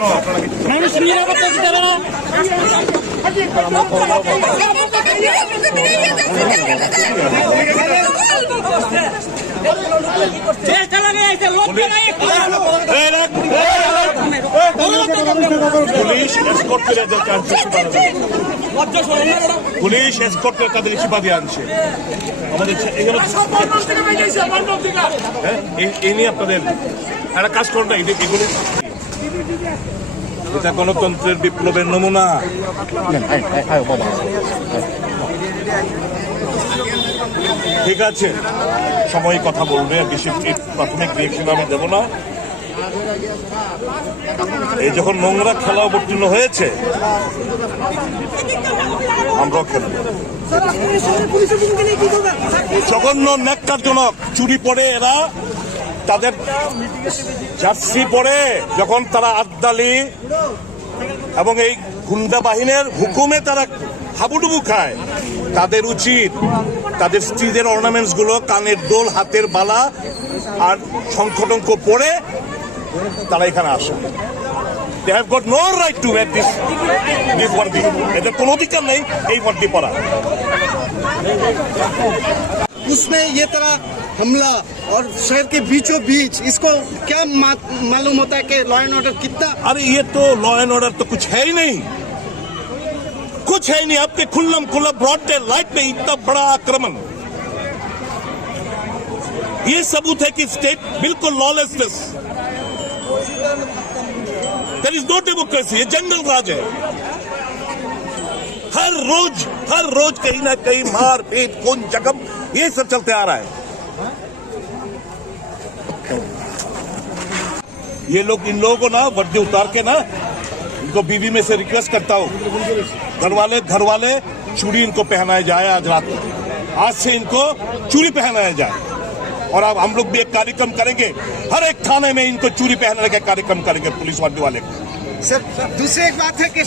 কেন আপনারা কিছু মানুষ নিরাপত্তা দিতে পারে না। চেষ্টা লাগে আইছে লজ্জা নাই একটু। পুলিশ এসকর্ট করে এদেরকে আনছে, পুলিশ এসকর্ট করে তাদের চিপা দিয়ে আনছে আমাদের এখানে। এই নিয়ে আপনাদের একটা কাজ করুন না, এগুলি এটা গণতন্ত্রের বিপ্লবের নমুনা। ঠিক আছে, সময় কথা বলবে, বেশি প্রাথমিক রিয়েকশন আমি দেবো না। এই যখন নোংরা খেলা অবতীর্ণ হয়েছে আমরাও খেলব। জঘন্য ন্যাক্কারজনক চুরি পরে এরা তাদের জার্সি পরে যখন তারা আদ্দালি এবং এই গুন্ডা বাহিনীর হুকুমে তারা হাবুডুবু খায়, তাদের উচিত তাদের স্ত্রীদের অর্নামেন্টস গুলো, কানের দোল, হাতের বালা আর শঙ্খটঙ্ক পরে তারা এখানে আসে। They have got no right to wear this wordi. এদের কোনো অধিকার নেই এই ওয়ার্দি পরা। उसमें ये तरह हमला और शहर के बीचों बीच, इसको क्या मालूम होता है कि लॉ एंड ऑर्डर कितना? अरे ये तो लॉ एंड ऑर्डर तो कुछ है ही नहीं, कुछ है ही नहीं। आपके खुल्लम खुल्ला ब्रॉड डे लाइट में इतना बड़ा आक्रमण, ये सबूत है कि स्टेट बिल्कुल lawlessness. There is no democracy, ये जंगल राज है। हर रोज कहीं ना कहीं मार पीट, खून जख्म, ये सब चलते आ रहा है। ये लोग, इन लोगों को ना वर्दी उतार के ना, इनको बीवी में से रिक्वेस्ट करता हूँ, घर वाले चूड़ी इनको पहनाया जाए आज रात को। आज से इनको चूड़ी पहनाया जाए। और अब हम लोग भी एक कार्यक्रम करेंगे, हर एक थाने में इनको चूड़ी पहनाने का कार्यक्रम करेंगे पुलिस वाले को। सर, दूसरी एक बात है कि